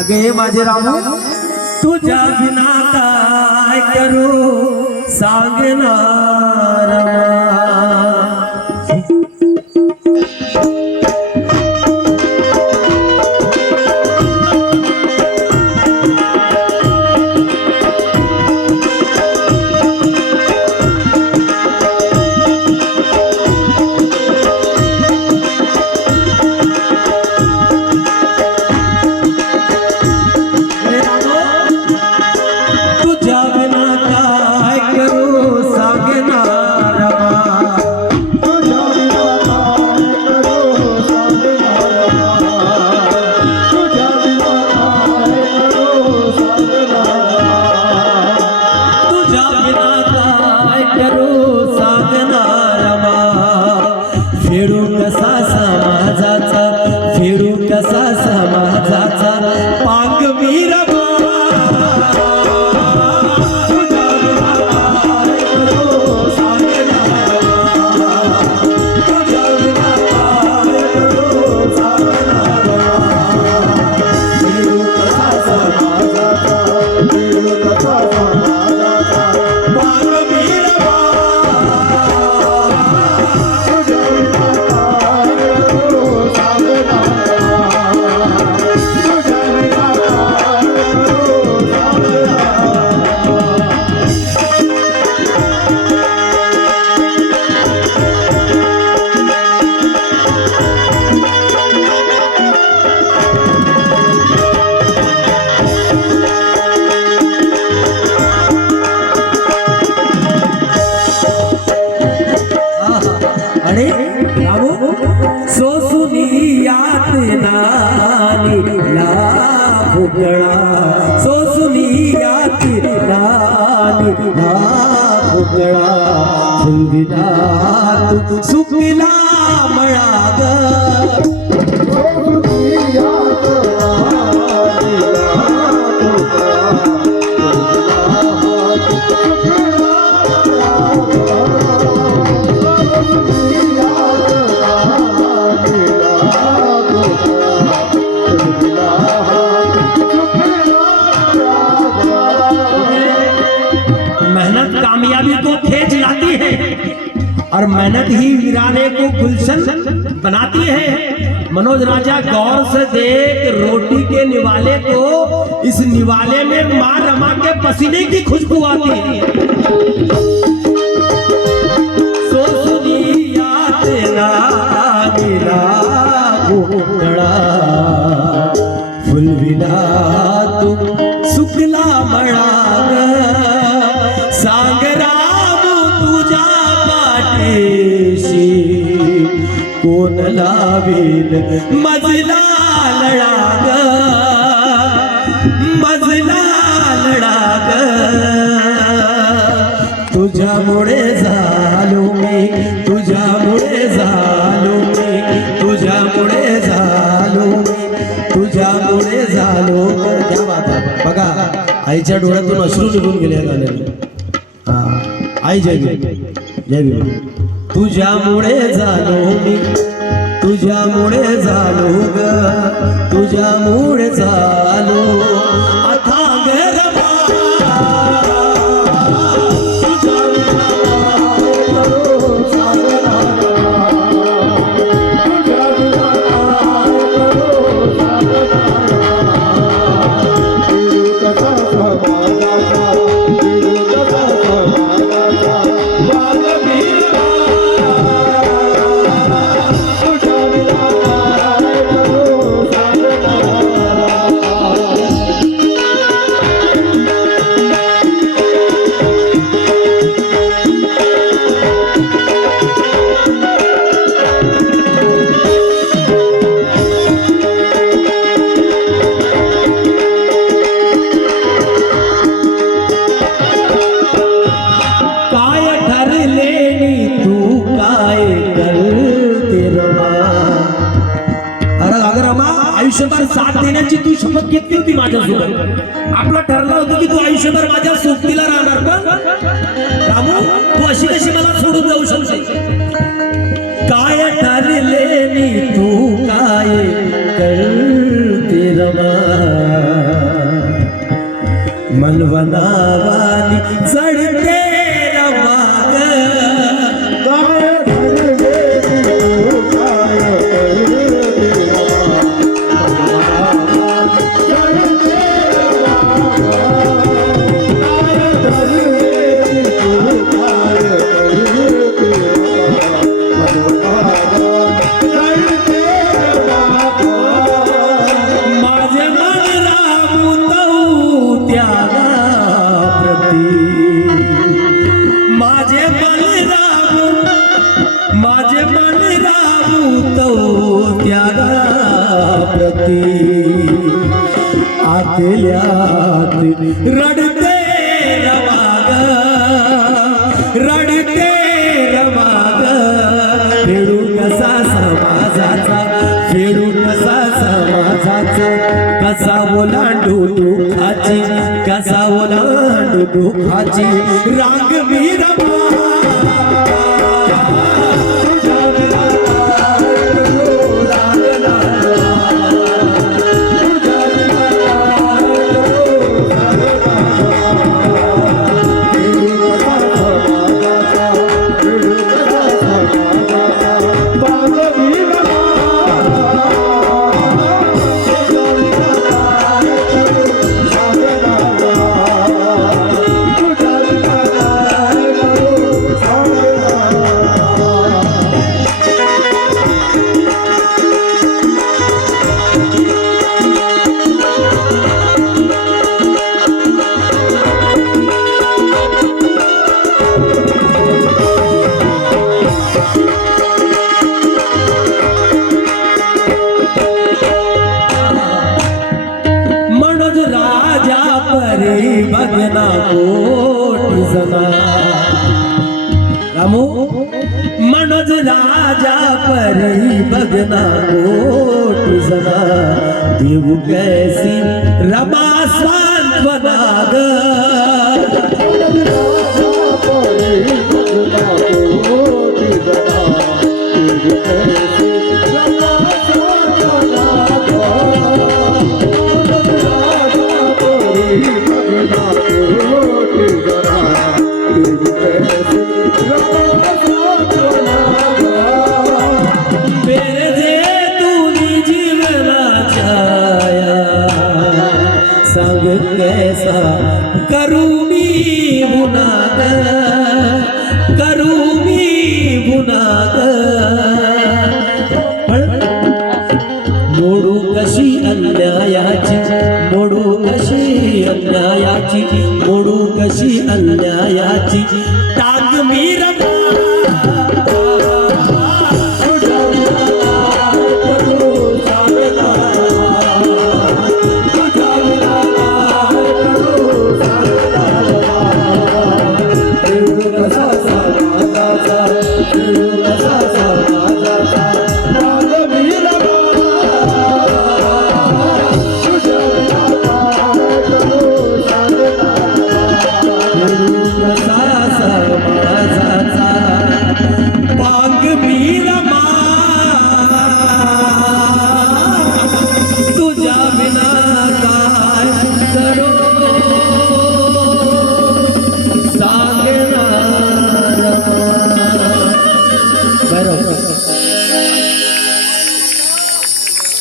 अगे हे माझे रामू तुझ्या बिना काय करू? सांगणार यात सोसुनी यात नानी ला फुकळा फुलविला तू और मेहनत ही वीराने को गुलशन बनाती है। मनोज राजा गौर से देख रोटी के निवाले को इस निवाले में माँ रमा के पसीने की खुशबू आती है। कोण लावेल मजला लढाग मजला ग तुझ्यामुळे झालो मी तुझ्यामुळे झालो मी तुझ्यामुळे झालो मी तुझ्यामुळे झालो. त्या माता बघा आईच्या डोळ्यातून अश्रू निघून गेले या गाण्याने. आई जय जय जय भीम. तुझ्यामुळे झालो मी. तुझ्यामुळे झालो ग. तुझ्यामुळे झालो. होती माझ्यासोबत आपलं ठरलं होतं की तू आयुष्यभर माझ्या सोबतीला राहणार पण रामू तू अशी कशी मला सोडून जाऊ शकते काय ठरले मी तू काय करते रमा मनवनावानी चढते माझे मन राबू माझे मन राबू त्यागा प्रती. आतल्यात रडते रमाग रडते रमाग. खेळू कसा समाजाचा खेळू कसा समाजाचा. कसा ओलांडू दुःखाची कसा ओलांडू दुःखाची. राग मी परी भगना कोटी जना रामू मनोज राजा परी भगना कोटी जना देऊ कैसी रमा सांत्वना ग करू मी गुनाग मोडू कशी अन्यायाची मोडू कशी अन्यायाची?